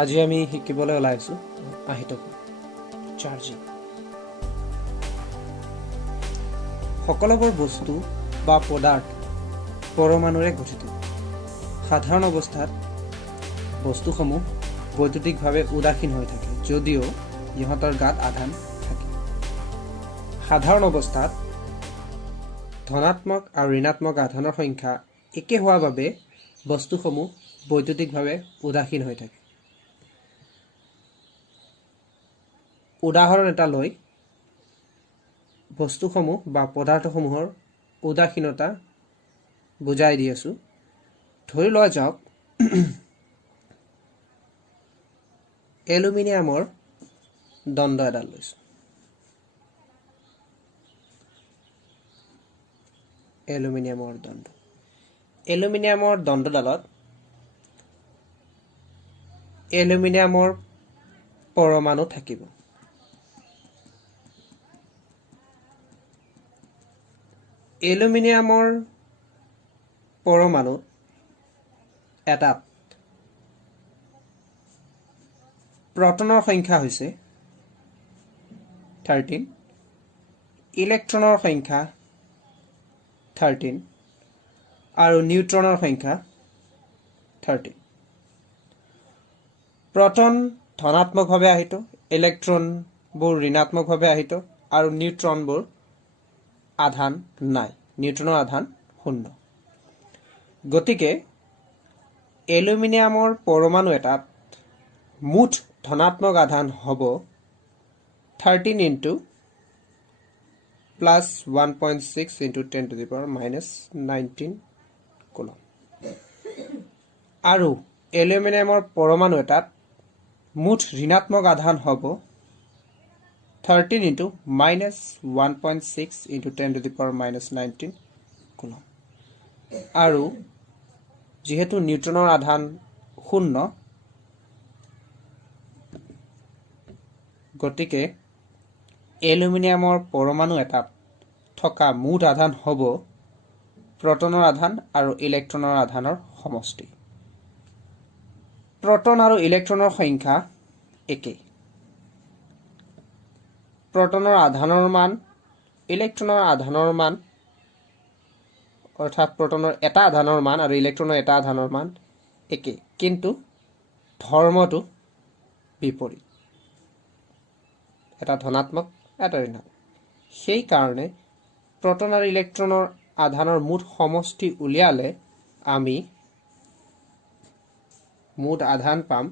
আজি আমি শিকিবলৈ ওলাইছো আহিতক চাৰ্জিং। সকলোবোৰ বস্তু বা পদাৰ্থ পৰমাণুৰে গঠিত। সাধাৰণ অৱস্থাত বস্তুসমূহ বৈদ্যুতিকভাৱে উদাসীন হৈ থাকে যদিও ইহঁতৰ গাত আধান থাকে। সাধাৰণ অৱস্থাত ধনাত্মক আৰু ঋণাত্মক আধানৰ সংখ্যা একে হোৱাৰ বাবে বস্তুসমূহ বৈদ্যুতিকভাৱে উদাসীন হৈ থাকে। উদাহৰণ এটা লৈ বস্তুসমূহ বা পদাৰ্থসমূহৰ উদাসীনতা বুজাই দি আছোঁ। ধৰি লোৱা যাওক এলুমিনিয়ামৰ দণ্ড এডাল লৈছোঁ। এলুমিনিয়ামৰ দণ্ডডালত এলুমিনিয়ামৰ পৰমাণু থাকিব। এলুমিনিয়ামৰ পৰমাণুত এটাত প্ৰটনৰ সংখ্যা হৈছে 13, ইলেক্ট্ৰনৰ সংখ্যা 13 আৰু নিউট্ৰনৰ সংখ্যা 13। প্ৰটন ধনাত্মকভাৱে আহিত, ইলেক্ট্ৰনবোৰ ঋণাত্মকভাৱে আহিত আৰু নিউট্ৰনবোৰ আধান নাই, নিউট্ৰনৰ আধান 0। গতিকে এলুমিনিয়ামৰ পৰমাণু এটাত মুঠ ধনাত্মক আধান হ'ব 13 × +1.6 × 10⁻⁻19 কুলম। আৰু এলুমিনিয়ামৰ পৰমাণু এটাত মুঠ ঋণাত্মক আধান হ'ব 13 × -1.6 × 10⁻⁻19 কুলম। আৰু যিহেতু নিউট্ৰনৰ আধান 0, গতিকে এলুমিনিয়ামৰ পৰমাণু এটাত থকা মুঠ আধান হ'ব প্ৰটনৰ আধান আৰু ইলেক্ট্ৰনৰ আধানৰ সমষ্টি। প্ৰটন আৰু ইলেক্ট্ৰনৰ সংখ্যা একেই। প্ৰটনৰ আধানৰ মান, ইলেক্ট্ৰনৰ আধানৰ মান, অৰ্থাৎ প্ৰটনৰ এটা আধানৰ মান আৰু ইলেক্ট্ৰনৰ এটা আধানৰ মান একেই, কিন্তু ধৰ্মটো বিপৰীত। এটা ধনাত্মক, এটা ঋণাত্মক। সেইকাৰণে প্ৰটন আৰু ইলেক্ট্ৰনৰ আধানৰ মুঠ সমষ্টি উলিয়ালে আমি মুঠ আধান পাম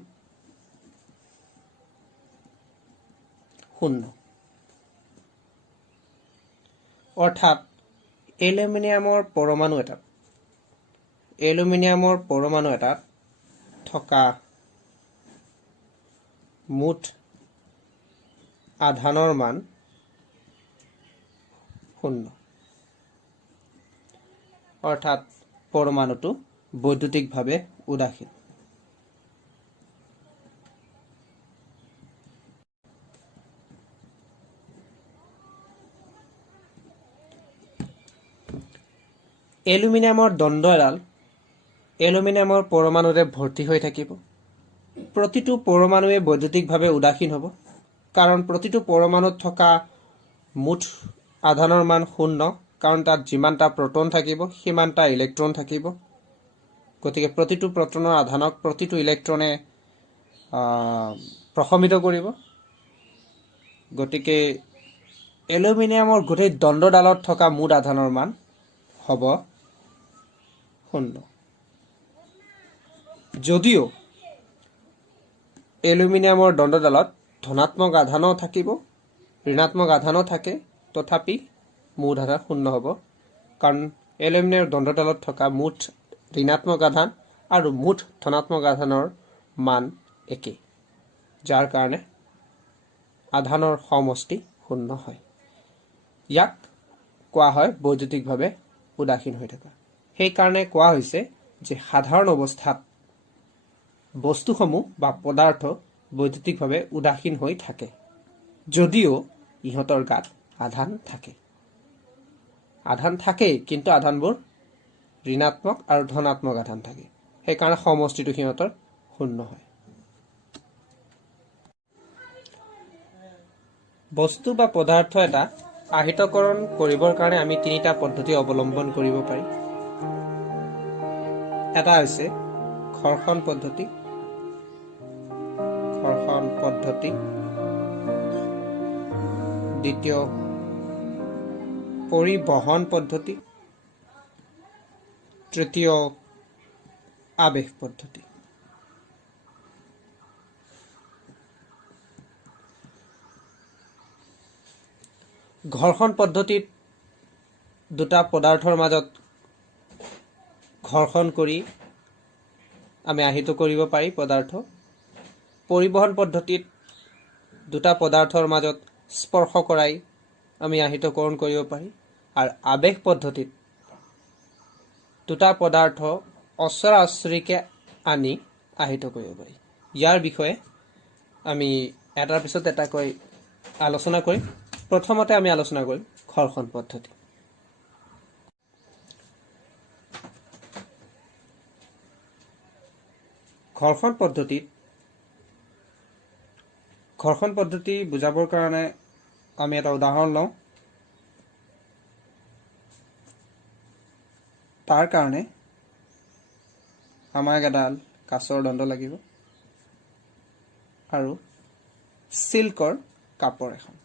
0। অৰ্থাৎ এলুমিনিয়ামৰ পৰমাণু এটাত থকা মুঠ আধানৰ মান 0। অৰ্থাৎ পৰমাণুটো বৈদ্যুতিকভাৱে উদাসীন। এলুমিনিয়ামৰ দণ্ড এডাল এলুমিনিয়ামৰ পৰমাণুৰে ভৰ্তি হৈ থাকিব। প্ৰতিটো পৰমাণুৱে বৈদ্যুতিকভাৱে উদাসীন হ'ব, কাৰণ প্ৰতিটো পৰমাণুত থকা মুঠ আধানৰ মান 0, কাৰণ তাত যিমানটা প্ৰটন থাকিব সিমানটা ইলেক্ট্ৰন থাকিব। গতিকে প্ৰতিটো প্ৰটনৰ আধানক প্ৰতিটো ইলেক্ট্ৰনে প্ৰশমিত কৰিব। গতিকে এলুমিনিয়ামৰ গোটেই দণ্ডডালত থকা মুঠ আধানৰ মান হ'ব 0। যদিও এলুমিনিয়ামৰ দণ্ডডালত ধনাত্মক আধানো থাকিব, ঋণাত্মক আধানো থাকে, তথাপি মুঠ আধান 0 হ'ব, কাৰণ এলুমিনিয়ামৰ দণ্ডডালত থকা মুঠ ঋণাত্মক আধান আৰু মুঠ ধনাত্মক আধানৰ মান একেই, যাৰ কাৰণে আধানৰ সমষ্টি 0 হয়। ইয়াক কোৱা হয় বৈদ্যুতিকভাৱে উদাসীন হৈ থকা। সেইকাৰণে কোৱা হৈছে যে সাধাৰণ অৱস্থাত বস্তুসমূহ বা পদাৰ্থ বৈদ্যুতিকভাৱে উদাসীন হৈ থাকে যদিও ইহঁতৰ গাত আধান থাকে। আধান থাকেই, কিন্তু আধানবোৰ ঋণাত্মক আৰু ধনাত্মক আধান থাকে। সেইকাৰণে সমষ্টিটো সিহঁতৰ 0 হয়। বস্তু বা পদাৰ্থ এটা আহিতকৰণ কৰিবৰ কাৰণে আমি তিনিটা পদ্ধতি অৱলম্বন কৰিব পাৰি। এটা হৈছে ঘৰ্ষণ পদ্ধতি, দ্বিতীয় পৰিবহন পদ্ধতি, তৃতীয় আবেশ পদ্ধতি। ঘৰ্ষণ পদ্ধতিত দুটা পদাৰ্থৰ মাজত ঘৰ্ষণ কৰি আমি আহিত কৰিব পাৰি পদাৰ্থ। পৰিবহন পদ্ধতিত দুটা পদাৰ্থৰ মাজত স্পৰ্শ কৰাই আমি আহিতকৰণ কৰিব পাৰি। আৰু আবেশ পদ্ধতিত দুটা পদাৰ্থ অচৰা অচৰিকে আনি আহিত কৰিব পাৰি। ইয়াৰ বিষয়ে আমি এটাৰ পিছত এটাকৈ আলোচনা কৰিম। প্ৰথমতে আমি আলোচনা কৰিম ঘৰ্ষণ পদ্ধতি। ঘৰ্ষণ পদ্ধতি বুজাবৰ কাৰণে আমি এটা উদাহৰণ লওঁ। তাৰ কাৰণে আমাক এডাল কাঁচৰ দণ্ড লাগিব আৰু চিল্কৰ কাপোৰ এখন।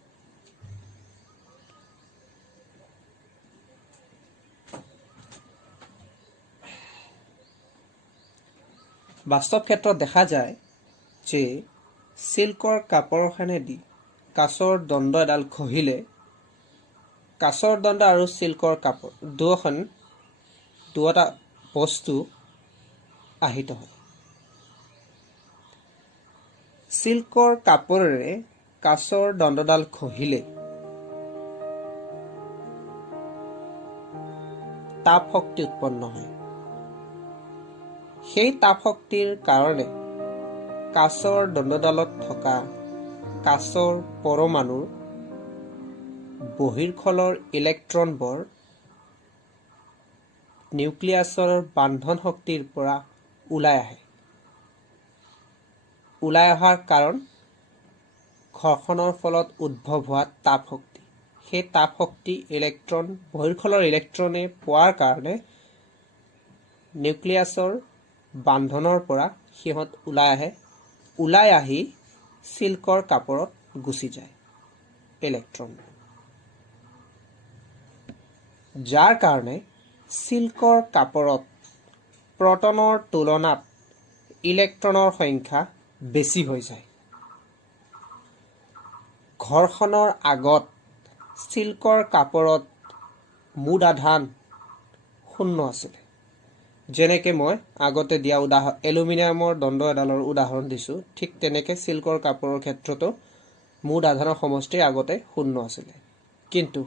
বাস্তৱ ক্ষেত্ৰত দেখা যায় যে চিল্কৰ কাপোৰখনেদি কাঁচৰ দণ্ড এডাল ঘঁহিলে কাঁচৰ দণ্ড আৰু চিল্কৰ কাপোৰ দুটা বস্তু আহিত হয়। চিল্কৰ কাপোৰেৰে কাঁচৰ দণ্ডডাল ঘঁহিলে তাপ শক্তি উৎপন্ন হয়। সেই তাপ শক্তিৰ কাৰণে কাঁচৰ দণ্ডডালত থকা কাঁচৰ পৰমাণুৰ বহিৰ্খলৰ ইলেক্ট্ৰনবোৰ নিউক্লিয়াছৰ বান্ধন শক্তিৰ পৰা ওলাই আহে। ওলাই অহাৰ কাৰণ ঘৰ্ষণৰ ফলত উদ্ভৱ হোৱা তাপ শক্তি। সেই তাপ শক্তি বহিৰ্খলৰ ইলেক্ট্ৰনে পোৱাৰ কাৰণে নিউক্লিয়াছৰ বান্ধনৰ পৰা সিহঁত ওলাই আহি চিল্কৰ কাপোৰত গুচি যায় ইলেক্ট্ৰন। যাৰ কাৰণে চিল্কৰ কাপোৰত প্ৰটনৰ তুলনাত ইলেক্ট্ৰনৰ সংখ্যা বেছি হৈ যায়। ঘৰ্ষণৰ আগত চিল্কৰ কাপোৰত মুঠ আধান 0 আছিলে। যেনেকে মই আগতে দিয়া এলুমিনিয়ামৰ দণ্ড এডালৰ উদাহৰণ দিছোঁ, ঠিক তেনেকে চিল্কৰ কাপোৰৰ ক্ষেত্ৰতো মুঠ আধানৰ সমষ্টি আগতে 0 আছিলে। কিন্তু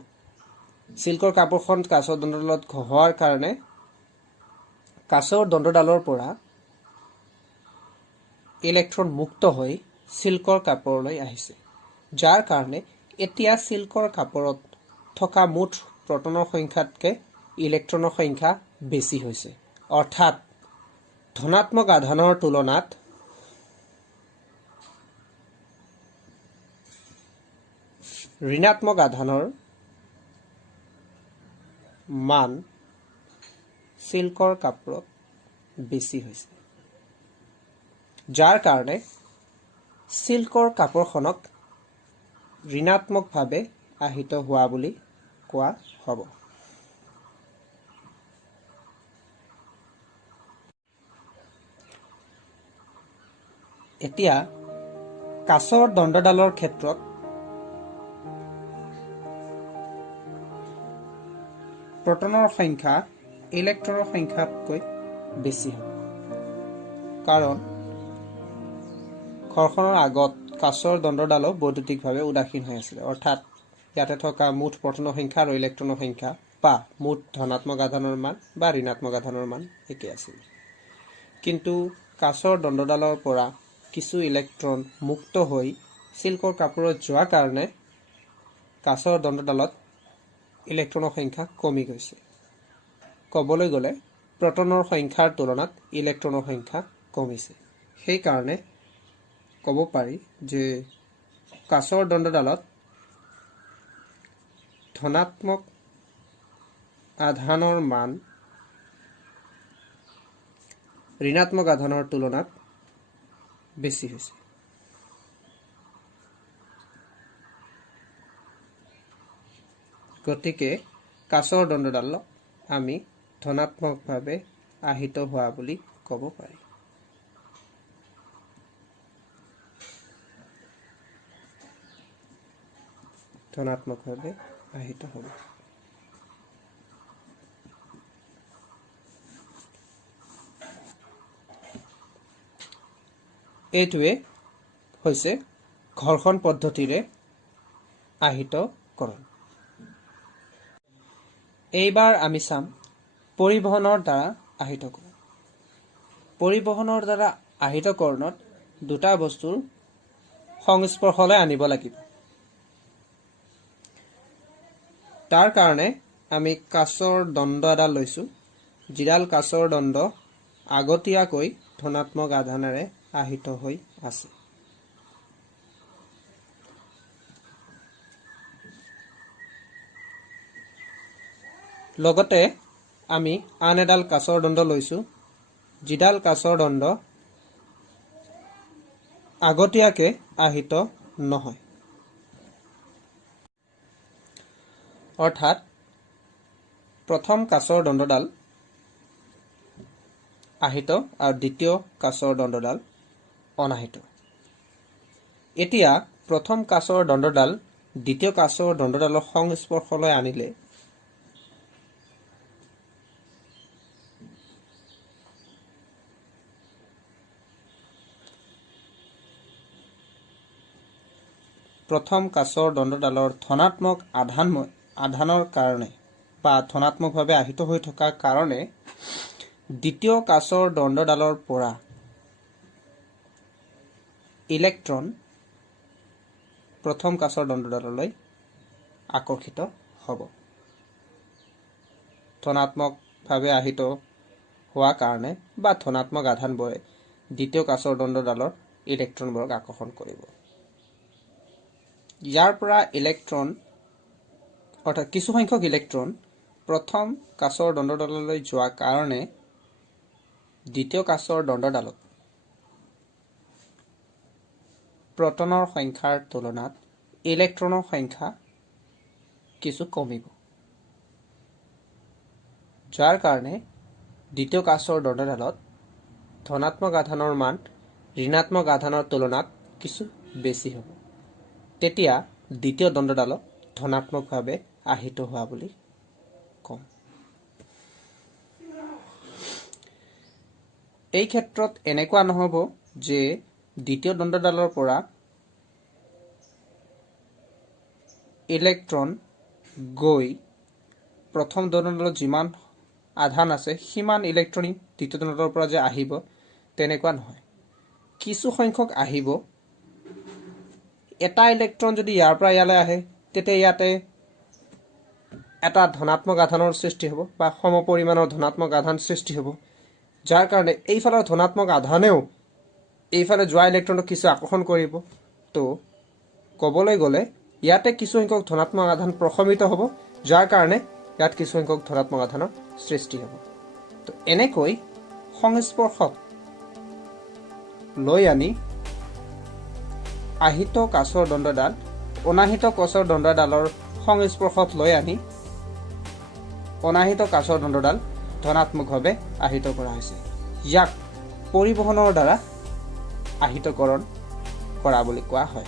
চিল্কৰ কাপোৰখন কাঁচৰ দণ্ডডালত ঘঁহোৱাৰ কাৰণে কাঁচৰ দণ্ডডালৰ পৰা ইলেক্ট্ৰন মুক্ত হৈ চিল্কৰ কাপোৰলৈ আহিছে। যাৰ কাৰণে এতিয়া চিল্কৰ কাপোৰত থকা মুঠ প্ৰটনৰ সংখ্যাতকৈ ইলেক্ট্ৰনৰ সংখ্যা বেছি হৈছে। অৰ্থাৎ ধনাত্মক আধানৰ তুলনাত ঋণাত্মক আধানৰ মান চিল্কৰ কাপোৰত বেছি হৈছে। যাৰ কাৰণে চিল্কৰ কাপোৰখনক ঋণাত্মকভাৱে আহিত হোৱা বুলি কোৱা হ'ব। এতিয়া কাঁচৰ দণ্ডডালৰ ক্ষেত্ৰত প্ৰটনৰ সংখ্যা ইলেক্ট্ৰনৰ সংখ্যাতকৈ বেছি হ'ব। কাৰণ ঘৰ্ষণৰ আগত কাঁচৰ দণ্ডডালো বৈদ্যুতিকভাৱে উদাসীন হৈ আছিলে। অৰ্থাৎ ইয়াতে থকা মুঠ প্ৰটনৰ সংখ্যা আৰু ইলেক্ট্ৰনৰ সংখ্যা বা মুঠ ধনাত্মক আধানৰ মান বা ঋণাত্মক আধানৰ মান একে আছিল। কিন্তু কাঁচৰ দণ্ডডালৰ পৰা কিছু ইলেক্ট্ৰন মুক্ত হৈ চিল্কৰ কাপোৰত যোৱাৰ কাৰণে কাঁচৰ দণ্ডডালত ইলেক্ট্ৰনৰ সংখ্যা কমি গৈছে। ক'বলৈ গ'লে প্ৰটনৰ সংখ্যাৰ তুলনাত ইলেক্ট্ৰনৰ সংখ্যা কমিছে। সেইকাৰণে ক'ব পাৰি যে কাঁচৰ দণ্ডডালত ধনাত্মক আধানৰ মান ঋণাত্মক আধানৰ তুলনাত বেছি হৈছে। গতিকে কাছৰ দণ্ডডালক আমি ধনাত্মকভাৱে আহিত হোৱা বুলি ক'ব পাৰি। ধনাত্মকভাৱে আহিত হ'ব। এইটোৱে হৈছে ঘৰ্ষণ পদ্ধতিৰে আহিতকৰণ। এইবাৰ আমি চাম পৰিবহনৰ দ্বাৰা আহিতকৰণ। পৰিবহনৰ দ্বাৰা আহিতকৰণত দুটা বস্তুৰ সংস্পৰ্শলৈ আনিব লাগিব। তাৰ কাৰণে আমি কাছৰ দণ্ড এডাল লৈছোঁ, যিডাল কাছৰ দণ্ড আগতীয়াকৈ ধনাত্মক আধানেৰে আহিত হৈ আছে। লগতে আমি আন এডাল কাছৰ দণ্ড লৈছোঁ, যিডাল কাছৰ দণ্ড আগতীয়াকৈ আহিত নহয়। অৰ্থাৎ প্ৰথম কাছৰ দণ্ডডাল আহিত আৰু দ্বিতীয় কাছৰ দণ্ডডাল অনাহিত। এতিয়া প্ৰথম কাছৰ দণ্ডডাল দ্বিতীয় কাছৰ দণ্ডডালৰ সংস্পৰ্শলৈ আনিলে প্ৰথম কাছৰ দণ্ডডালৰ ধনাত্মক আধানৰ কাৰণে বা ধনাত্মকভাৱে আহিত হৈ থকাৰ কাৰণে দ্বিতীয় কাছৰ দণ্ডডালৰ পৰা ইলেক্ট্ৰন প্ৰথম কাছৰ দণ্ডডাললৈ আকৰ্ষিত হ'ব। ধনাত্মকভাৱে আহিত হোৱা কাৰণে বা ধনাত্মক আধানবোৰে দ্বিতীয় কাছৰ দণ্ডডালৰ ইলেক্ট্ৰনবোৰক আকৰ্ষণ কৰিব। ইয়াৰ পৰা ইলেক্ট্ৰন অৰ্থাৎ কিছু সংখ্যক ইলেক্ট্ৰন প্ৰথম কাছৰ দণ্ডডাললৈ যোৱাৰ কাৰণে দ্বিতীয় কাছৰ দণ্ডডালত প্ৰটনৰ সংখ্যাৰ তুলনাত ইলেক্ট্ৰনৰ সংখ্যা কিছু কমিব, যাৰ কাৰণে দ্বিতীয় কাছৰ দণ্ডডালত ধনাত্মক আধানৰ মান ঋণাত্মক আধানৰ তুলনাত কিছু বেছি হ'ব। তেতিয়া দ্বিতীয় দণ্ডডালক ধনাত্মকভাৱে আহিত হোৱা বুলি কম। এই ক্ষেত্ৰত এনেকুৱা নহ'ব যে দ্বিতীয় দণ্ডডালৰ পৰা ইলেক্ট্ৰন গৈ প্ৰথম দণ্ডডালত যিমান আধান আছে সিমান ইলেক্ট্ৰন দ্বিতীয় দণ্ডডালৰ পৰা যে আহিব, তেনেকুৱা নহয়। কিছু সংখ্যক আহিব। এটা ইলেক্ট্ৰন যদি ইয়াৰ পৰা ইয়ালৈ আহে, তেতিয়া ইয়াতে এটা ধনাত্মক আধানৰ সৃষ্টি হ'ব বা সমপৰিমাণৰ ধনাত্মক আধান সৃষ্টি হ'ব, যাৰ কাৰণে এইফালৰ ধনাত্মক আধানেও এইফালে যোৱা ইলেক্ট্ৰনক কিছু আকৰ্ষণ কৰিব। তো ক'বলৈ গ'লে ইয়াতে কিছু সংখ্যক ধনাত্মক আধান প্ৰশমিত হ'ব, যাৰ কাৰণে ইয়াত কিছু সংখ্যক ধনাত্মক আধানৰ সৃষ্টি হ'ব। তো এনেকৈ সংস্পৰ্শক লৈ আনি আহিত কাছৰ দণ্ডডাল অনাহিত কাছৰ দণ্ডডালৰ সংস্পৰ্শত লৈ আনি অনাহিত কাছৰ দণ্ডডাল ধনাত্মকভাৱে আহিত কৰা হৈছে। ইয়াক পৰিবহনৰ দ্বাৰা আহিতকৰণ কৰা বুলি কোৱা হয়।